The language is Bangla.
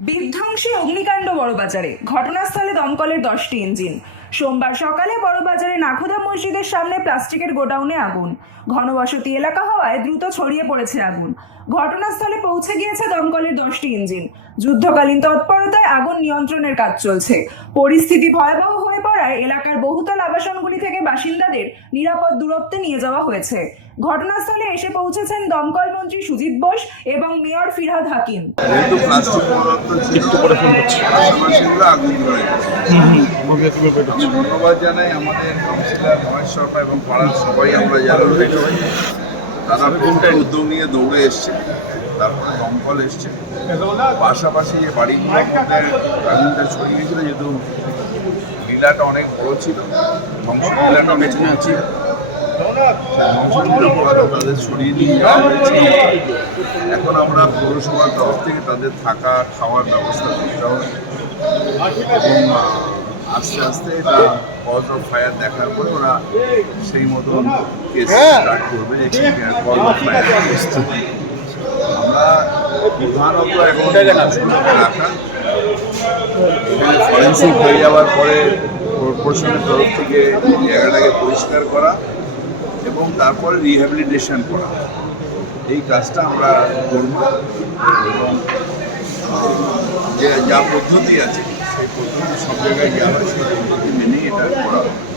বিধ্বংসী অগ্নিকাণ্ড বড়বাজারে। ঘটনাস্থলে দমকলের দশটি ইঞ্জিন। সোমবার সকালে বড়বাজারে নাখুদা মসজিদের সামনে প্লাস্টিকের গোডাউনে আগুন। ঘনবসতি এলাকা হওয়ায় দ্রুত ছড়িয়ে পড়েছে আগুন। ঘটনাস্থলে পৌঁছে গিয়েছে দমকলের দশটি ইঞ্জিন। যুদ্ধকালীন তৎপরতায় আগুন নিয়ন্ত্রণের কাজ চলছে। পরিস্থিতি ভয়াবহ হয়ে এলাকার বহুতল আবাসনগুলি থেকে বাসিন্দাদের নিরাপদ দূরত্বে নিয়ে যাওয়া হয়েছে। ঘটনাস্থলে এসে পৌঁছেছেন দমকল মন্ত্রী সুজিত বোস এবং মেয়র ফিরহাদ হাকিম। যেহেতু প্লাস্টিক পদার্থ ছিল আশেপাশেগুলো আগুন ধরে গেছে ধন্যবাদ জানাই আমাদের কাউন্সিলর মহেশ সরকার এবং পাড়ার সবাই আমরা যারা তারা কোনটা উদ্যোগ নিয়ে দৌড়ে এসছে তারপরে দমকল এসছে। পাশাপাশি যে বাড়িগুলোর মধ্যে ছড়িয়ে গেছিল যেহেতু লীলাটা অনেক বড় ছিল। অনেক ছিল সেই তাদের সরিয়ে নিয়ে এখন আমরা পৌরসভার তরফ থেকে তাদের থাকা খাওয়ার ব্যবস্থা করতে হবে। এবং আস্তে আস্তে এটা কজ অফ ফায়ার দেখার পরে ওরা সেই মতো কেস স্টার্ট করবে যে কজ অফ ফায়ার আমরা প্রধানত এখন রাখা। এখানে ফরেন্সিক হয়ে যাওয়ার পরে কর্পোরেশনের তরফ থেকে জায়গাটাকে পরিষ্কার করা এবং তারপরে রিহ্যাবিলিটেশন করা। এই কাজটা আমরা করব এবং যে যা পদ্ধতি আছে, সেই পদ্ধতি সব জায়গায় যাওয়া সেই পদ্ধতি মেনেই এটা করা। হবে